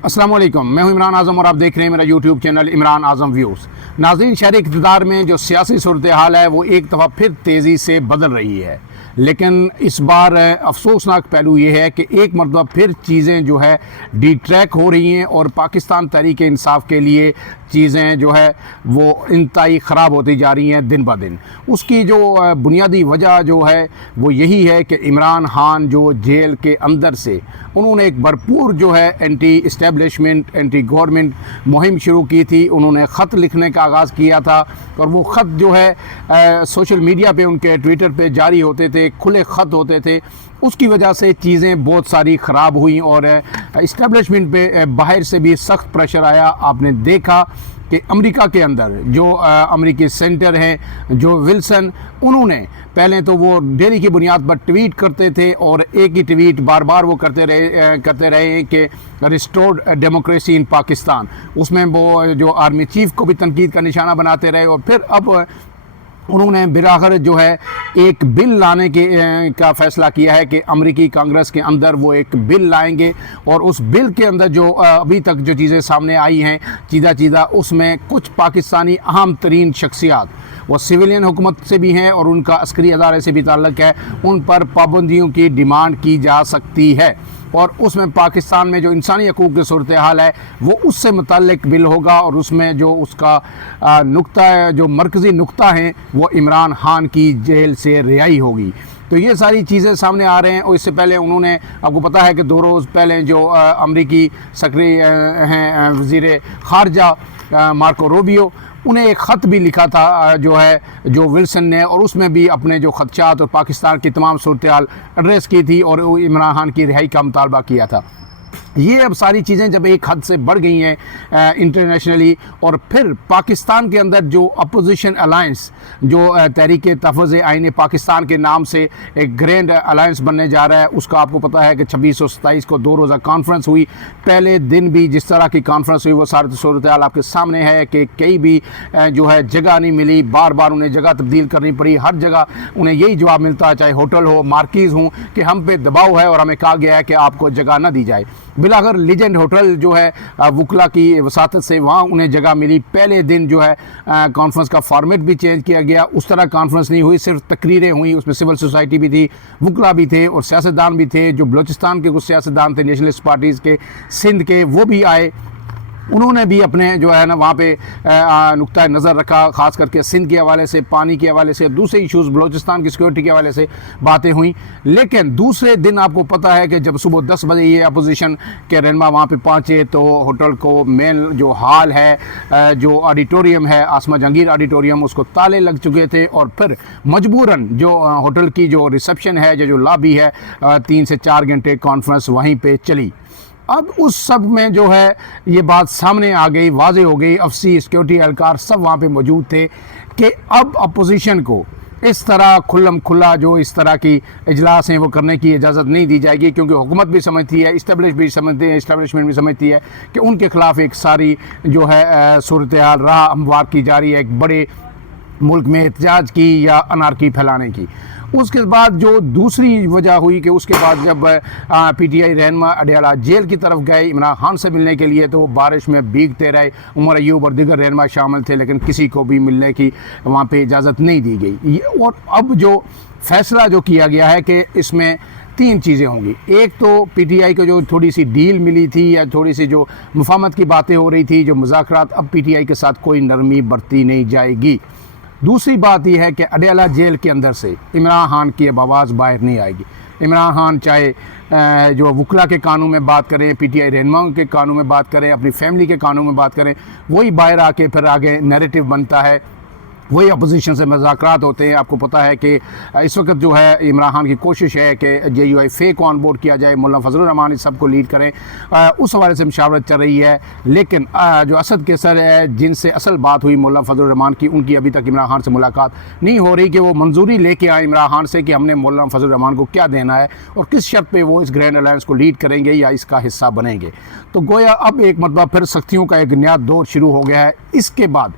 अस्सलाम वालेकुम, मैं हूं इमरान आज़म और आप देख रहे हैं मेरा यूट्यूब चैनल इमरान आज़म व्यूज़। नाज़रीन, शहर इक़्तिदार में जो सियासी सूरत हाल है वो एक दफ़ा फिर तेज़ी से बदल रही है, लेकिन इस बार अफसोसनाक पहलू ये है कि एक मरतबा फिर चीज़ें जो है डिट्रैक हो रही हैं और पाकिस्तान तहरीक इंसाफ के लिए चीज़ें जो है वो इंतहाई ख़राब होती जा रही हैं दिन ब दिन। उसकी जो बुनियादी वजह जो है वो यही है कि इमरान खान जो जेल के अंदर से उन्होंने एक भरपूर जो है एंटी इस्टेब्लिशमेंट, एंटी गवर्नमेंट मुहिम शुरू की थी। उन्होंने ख़त लिखने का आगाज़ किया था और वो ख़त जो है सोशल मीडिया पे, उनके ट्विटर पे जारी होते थे, खुले ख़त होते थे। उसकी वजह से चीज़ें बहुत सारी ख़राब हुई और इस्टेब्लिशमेंट पे बाहर से भी सख्त प्रेशर आया। आपने देखा कि अमेरिका के अंदर जो अमेरिकी सेंटर हैं जो विल्सन, उन्होंने पहले तो वो डेली की बुनियाद पर ट्वीट करते थे और एक ही ट्वीट बार बार वो करते रहे कि रिस्टोर्ड डेमोक्रेसी इन पाकिस्तान। उसमें वो जो आर्मी चीफ को भी तनकीद का निशाना बनाते रहे और फिर अब उन्होंने बिलाखिर जो है एक बिल लाने का फ़ैसला किया है कि अमेरिकी कांग्रेस के अंदर वो एक बिल लाएंगे और उस बिल के अंदर जो अभी तक जो चीज़ें सामने आई हैं चीज़ा उसमें कुछ पाकिस्तानी अहम तरीन शख्सियात वो सिविलियन हुकूमत से भी हैं और उनका अस्करी अदारे से भी ताल्लुक़ है, उन पर पाबंदियों की डिमांड की जा सकती है और उसमें पाकिस्तान में जो इंसानी हकूक़ की सूरत हाल है वो उससे मुतल्लिक बिल होगा और उसमें जो उसका नुक्ता, जो मरकज़ी नुक्ता है, वो इमरान खान की जेल से रिहाई होगी। तो ये सारी चीज़ें सामने आ रहे हैं और इससे पहले उन्होंने, आपको पता है कि 2 रोज़ पहले जो अमरीकी सेक्रेटरी हैं वज़ीर ख़ारजा मार्को रूबियो, उन्हें एक ख़त भी लिखा था जो विल्सन ने, और उसमें भी अपने जो ख़दशात और पाकिस्तान की तमाम सूरत हाल एड्रेस की थी और इमरान खान की रिहाई का मुतालबा किया था। ये अब सारी चीज़ें जब एक हद से बढ़ गई हैं इंटरनेशनली और फिर पाकिस्तान के अंदर जो अपोजिशन अलायंस, जो तहरीक तहफ़्फ़ुज़ आईन पाकिस्तान के नाम से एक ग्रैंड अलायंस बनने जा रहा है, उसका आपको पता है कि 26 और 27 को 2 रोज़ा कॉन्फ्रेंस हुई। पहले दिन भी जिस तरह की कॉन्फ्रेंस हुई वो सारी सूरत हाल आपके सामने है कि कई भी जो है जगह नहीं मिली, बार बार उन्हें जगह तब्दील करनी पड़ी। हर जगह उन्हें यही जवाब मिलता है, चाहे होटल हो, मार्कीज़ हों, कि हम पे दबाव है और हमें कहा गया है कि आपको जगह न दी जाए। बिलाखिर लीजेंड होटल जो है वकला की वसातत से वहाँ उन्हें जगह मिली। पहले दिन जो है कॉन्फ्रेंस का फॉर्मेट भी चेंज किया गया। उस तरह कॉन्फ्रेंस नहीं हुई, सिर्फ तकरीरें हुई, उसमें सिविल सोसाइटी भी थी, वकला भी थे और सियासतदान भी थे। जो बलूचिस्तान के कुछ सियासतदान थे नेशनलिस्ट पार्टीज़ के, सिंध के, वो भी आए। उन्होंने भी अपने जो है ना वहाँ पे नुक्ता नज़र रखा, ख़ास करके सिंध के हवाले से, पानी के हवाले से, दूसरे इशूज़, बलूचिस्तान की सिक्योरिटी के हवाले से बातें हुई। लेकिन दूसरे दिन आपको पता है कि जब सुबह 10 बजे ये अपोजिशन के रहनुमा वहाँ पे पहुँचे तो होटल को मेन जो हॉल है, जो ऑडिटोरियम है, आसमा जहांगीर ऑडिटोरियम, उसको ताले लग चुके थे और फिर मजबूरन जो होटल की जो रिसेप्शन है, जो लॉबी है, 3 से 4 घंटे कॉन्फ्रेंस वहीं पर चली। अब उस सब में जो है ये बात सामने आ गई, वाज़ेह हो गई, अफसी सिक्योरिटी एहलकार सब वहाँ पे मौजूद थे कि अब अपोजिशन को इस तरह खुल्लम खुल्ला जो इस तरह की इजलास हैं वो करने की इजाज़त नहीं दी जाएगी, क्योंकि हुकूमत भी समझती है, इस्टेब्लिशमेंट भी समझती है कि उनके ख़िलाफ़ एक सारी जो है सूरत हाल राह हमवार की जा रही है, एक बड़े मुल्क में एहतजाज की या अनारकी फैलाने की। उसके बाद जो दूसरी वजह हुई कि उसके बाद जब PTI रहनुमा अडयाला जेल की तरफ गए इमरान खान से मिलने के लिए, तो वो बारिश में भीगते रहे। उमर अयूब और दीगर रहनुमा शामिल थे, लेकिन किसी को भी मिलने की वहाँ पे इजाज़त नहीं दी गई। और अब जो फ़ैसला जो किया गया है कि इसमें 3 चीज़ें होंगी। एक तो PTI को जो थोड़ी सी डील मिली थी या थोड़ी सी जो मुफाहमत की बातें हो रही थी, जो मुज़ाकरात, अब PTI के साथ कोई नरमी बरती नहीं जाएगी। दूसरी बात यह है कि अडयाला जेल के अंदर से इमरान खान की अब आवाज़ बाहर नहीं आएगी। इमरान खान चाहे जो वकला के कानून में बात करें, PTI रहनुमाओं के कानून में बात करें, अपनी फैमिली के कानून में बात करें, वही बाहर आके फिर आगे नैरेटिव बनता है, वही अपोजिशन से मुज़ाकरात होते हैं। आपको पता है कि इस वक्त जो है इमरान खान की कोशिश है कि JUIF को ऑन बोर्ड किया जाए, मुल्ला फजलुर रहमान इस सब को लीड करें, उस हवाले से मुशावरत चल रही है। लेकिन जो असद केसर है, जिनसे असल बात हुई मुल्ला फजलुर रहमान की, उनकी अभी तक इमरान खान से मुलाकात नहीं हो रही कि वो मंजूरी लेके आए इमरान खान से कि हमने मुल्ला फजलुर रहमान को क्या देना है और किस शर्त पे वो इस ग्रैंड अलायंस को लीड करेंगे या इसका हिस्सा बनेंगे। तो गोया अब एक मतलब फिर सख्तियों का एक नया दौर शुरू हो गया है। इसके बाद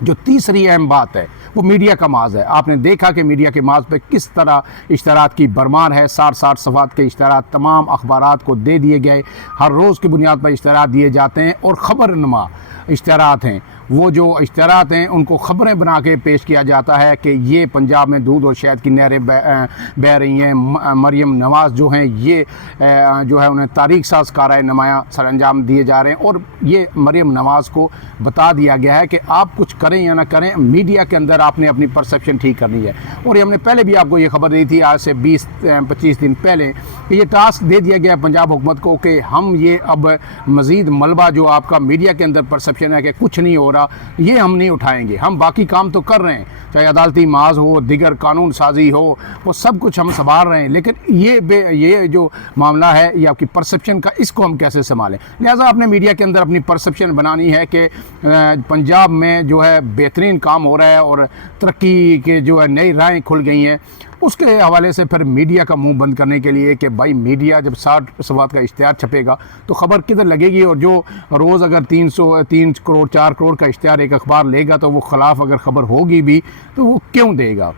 जो तीसरी अहम बात है वो मीडिया का माज है। आपने देखा कि मीडिया के माज पे किस तरह इश्तरात की भरमार है। 60 सफ़ात के इश्तरात तमाम अखबारात को दे दिए गए, हर रोज़ की बुनियाद पर इश्तरात दिए जाते हैं और ख़बरनुमा इश्तरात हैं। वो जो इश्तरात हैं उनको ख़बरें बना के पेश किया जाता है कि ये पंजाब में दूध और शहद की नहरें बह रही हैं। मरियम नवाज़ जो हैं ये जो है उन्हें तारीख साज कारय नुमाया सर अंजाम दिए जा रहे हैं। और ये मरियम नवाज़ को बता दिया गया है कि आप कुछ करें या ना करें, मीडिया के अंदर आपने अपनी परसेप्शन ठीक करनी है। और ये हमने पहले भी आपको ये खबर दी थी आज से 20-25 दिन पहले कि ये टास्क दे दिया गया पंजाब हुकूमत को कि हम ये अब मज़ीद मलबा जो आपका मीडिया के अंदर परसेप्शन है कि कुछ नहीं हो रहा, ये हम नहीं उठाएंगे। हम बाकी काम तो कर रहे हैं, चाहे अदालती माज हो, दिगर कानून साजी हो, वो सब कुछ हम संभाल रहे हैं, लेकिन ये जो मामला है ये आपकी परसेप्शन का, इसको हम कैसे संभालें। लिहाजा आपने मीडिया के अंदर अपनी परसेप्शन बनानी है कि पंजाब में जो है बेहतरीन काम हो रहा है और तरक्की के जो है नई राहें खुल गई हैं। उसके हवाले से फिर मीडिया का मुंह बंद करने के लिए कि भाई मीडिया जब 60 सवात का इश्तिहार छपेगा तो ख़बर किधर लगेगी। और जो रोज़ अगर 3 करोड़ 4 करोड़ का इश्तिहार एक अखबार लेगा तो वो खिलाफ अगर ख़बर होगी भी तो वो क्यों देगा।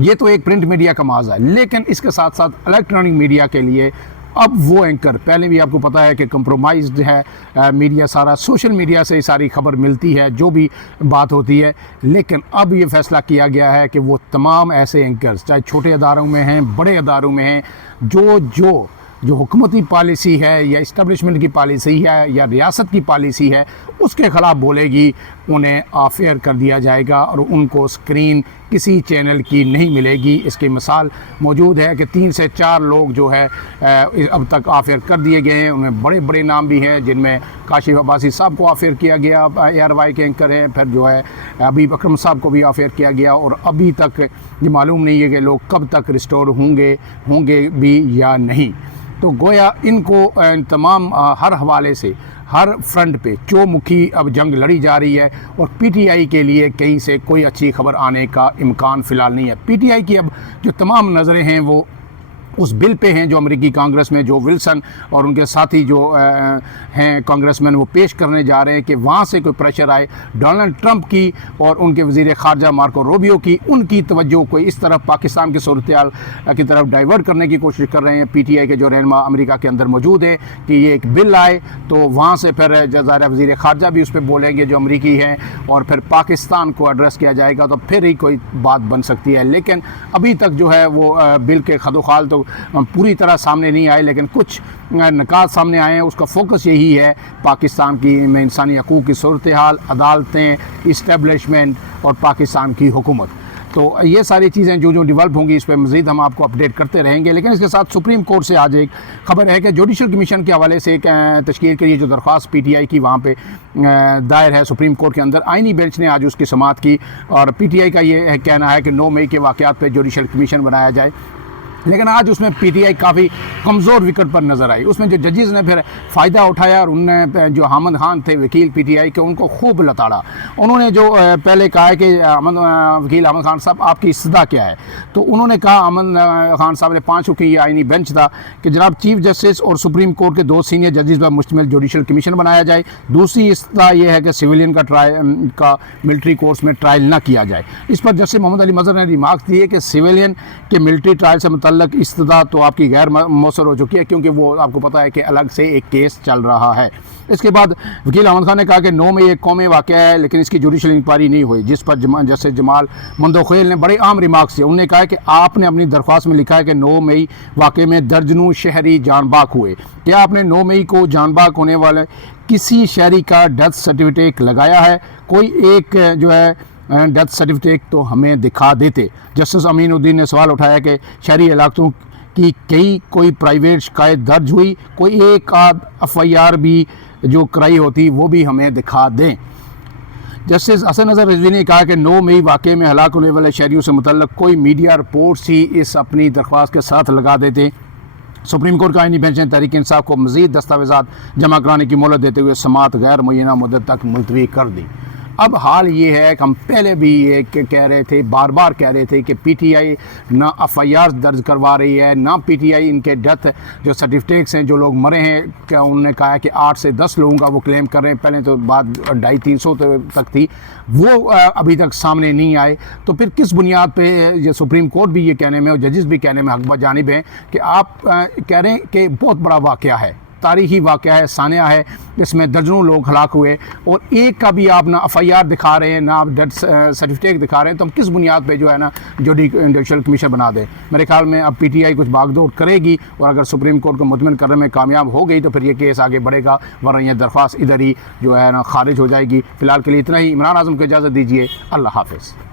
ये तो एक प्रिंट मीडिया का माजा है, लेकिन इसके साथ साथ इलेक्ट्रॉनिक मीडिया के लिए अब वो एंकर, पहले भी आपको पता है कि कंप्रोमाइज्ड है मीडिया, सारा सोशल मीडिया से ही सारी खबर मिलती है जो भी बात होती है। लेकिन अब ये फैसला किया गया है कि वो तमाम ऐसे एंकर्स, चाहे छोटे अदारों में हैं, बड़े अदारों में हैं, जो हुकूमती पॉलिसी है या इस्टेब्लिशमेंट की पॉलिसी है या रियासत की पॉलिसी है उसके ख़िलाफ़ बोलेगी, उन्हें ऑफेयर कर दिया जाएगा और उनको स्क्रीन किसी चैनल की नहीं मिलेगी। इसकी मिसाल मौजूद है कि 3 से 4 लोग जो है अब तक ऑफेयर कर दिए गए हैं। उनमें बड़े बड़े नाम भी हैं, जिनमें काशिफ अब्बासी साहब को ऑफेयर किया गया, ARY के एंकर हैं, फिर जो है हबीब अकरम साहब को भी ऑफेयर किया गया और अभी तक ये मालूम नहीं है कि लोग कब तक रिस्टोर होंगे भी या नहीं। तो गोया इनको तमाम हर हवाले से हर फ्रंट पे चौमुखी अब जंग लड़ी जा रही है और PTI के लिए कहीं से कोई अच्छी खबर आने का इम्कान फ़िलहाल नहीं है। PTI की अब जो तमाम नज़रें हैं वो उस बिल पे हैं जो अमेरिकी कांग्रेस में जो विल्सन और उनके साथी जो हैं कांग्रेसमैन वो पेश करने जा रहे हैं कि वहाँ से कोई प्रेशर आए डोनाल्ड ट्रंप की और उनके वज़ीर ख़ारजा मार्को रूबियो की, उनकी तवज्जो को इस तरफ पाकिस्तान की सूरत-ए-हाल की तरफ डाइवर्ट करने की कोशिश कर रहे हैं। PTI के जो रहनुमा अमेरिका के अंदर मौजूद है कि ये एक बिल आए तो वहाँ से फिर ज़ाहिर वज़ीर ख़ारजा भी उस पर बोलेंगे जो अमरीकी हैं और फिर पाकिस्तान को एड्रेस किया जाएगा तो फिर ही कोई बात बन सकती है। लेकिन अभी तक जो है वो बिल के खदोखाल तो पूरी तरह सामने नहीं आए, लेकिन कुछ निकात सामने आए हैं। उसका फोकस यही है पाकिस्तान की में इंसानी हकूक़ की सूरत-ए-हाल, अदालतें, इस्टेब्लिशमेंट और पाकिस्तान की हुकूमत। तो ये सारी चीज़ें जो डेवलप होंगी इस पर मज़ीद हम आपको अपडेट करते रहेंगे। लेकिन इसके साथ सुप्रीम कोर्ट से आज एक खबर है कि जुडिशल कमीशन के हवाले से तश्कील के लिए जो दरख्वास्त PTI की वहाँ पे दायर है सुप्रीम कोर्ट के अंदर, आइनी बेंच ने आज उसकी समाअत की और PTI का ये कहना है कि 9 मई के वाक़यात पर जुडिशल कमीशन बनाया जाए। लेकिन आज उसमें PTI काफ़ी कमज़ोर विकेट पर नज़र आई। उसमें जो जजेज़ ने फिर फ़ायदा उठाया और उनने जो हामिद खान थे वकील PTI के, उनको खूब लताड़ा। उन्होंने जो पहले कहा है कि वकील हामिद खान साहब आपकी इस्तदा क्या है, तो उन्होंने कहा हामिद खान साहब ने 5 की आइनी बेंच था कि जनाब चीफ जस्टिस और सुप्रीम कोर्ट के 2 सीनियर जजेज़ पर मुश्तमिल जुडिशल कमीशन बनाया जाए। दूसरी इस्तदा यह है कि सिविलियन का मिलिट्री कोर्स में ट्रायल ना किया जाए। इस पर जस्टिस मोहम्मद अली मज़हर ने रिमार्क दिए कि सिविलियन के मिलिट्री ट्रायल से मुतल्लक इस्तदा तो आपकी गैर मौसर हो चुकी है क्योंकि वो आपको पता है कि अलग से एक केस चल रहा है। इसके बाद वकील अहमद खान ने कहा कि 9 मई एक कौमी वाक़या है लेकिन इसकी जुडिशल इंक्वायरी नहीं हुई, जिस पर जस्टिस जमाल मंदोखेल ने बड़े आम रिमार्क्स दिए। उन्होंने कहा कि आपने अपनी दरख्वास्त में लिखा है कि 9 मई वाक़े में दर्जनों शहरी जान बाक हुए, क्या आपने 9 मई को जान बाक होने वाले किसी शहरी का डेथ सर्टिफिकेट लगाया है? कोई एक जो है डेथ सर्टिफिकेट तो हमें दिखा देते। जस्टिस अमीनुद्दीन ने सवाल उठाया कि शहरी इलाकों की कोई प्राइवेट शिकायत दर्ज हुई, कोई एक आध FIR भी जो कराई होती वो भी हमें दिखा दें। जस्टिस हसन नज़र रिजवी ने कहा कि 9 मई वाक़े में हलाक होने वाले शहरियों से मुतल्लक कोई मीडिया रिपोर्ट्स ही इस अपनी दरख्वास्त के साथ लगा देते। सुप्रीम कोर्ट का आइनी बेंच ने तहरीक इंसाफ को मज़ीद दस्तावेज़ात जमा कराने की मोहलत देते हुए समाअत गैर मुय्यना मुद्दत तक मुलतवी कर दी। अब हाल ये है कि हम पहले भी ये कह रहे थे, बार बार कह रहे थे कि पीटीआई ना एफआईआर दर्ज करवा रही है, ना पीटीआई इनके डेथ जो सर्टिफिकेट्स हैं, जो लोग मरे हैं, क्या उन्होंने कहा है कि 8 से 10 लोगों का वो क्लेम कर रहे हैं, पहले तो बात 250-300 तक थी, वो अभी तक सामने नहीं आए। तो फिर किस बुनियाद पे ये सुप्रीम कोर्ट भी ये कहने में और जजेस भी कहने में हक़ जानिब हैं कि आप कह रहे हैं कि बहुत बड़ा वाक़या है, तारीखी वाक़या है, सानिया है, इसमें दर्जनों लोग हलाक हुए और एक का भी आप ना एफआईआर दिखा रहे हैं, ना आप डेथ सर्टिफिकेट दिखा रहे हैं, तो हम किस बुनियाद पे जो है ना जुडिशल कमीशन बना दें। मेरे ख्याल में अब पीटीआई कुछ भागदौड़ करेगी और अगर सुप्रीम कोर्ट को मुतमिन करने में कामयाब हो गई तो फिर ये केस आगे बढ़ेगा, वरना यह दरख्वास्त इधर ही जो है ना खारिज हो जाएगी। फ़िलहाल के लिए इतना ही। इमरान आज़म को इजाज़त दीजिए। अल्लाह हाफ़िज़।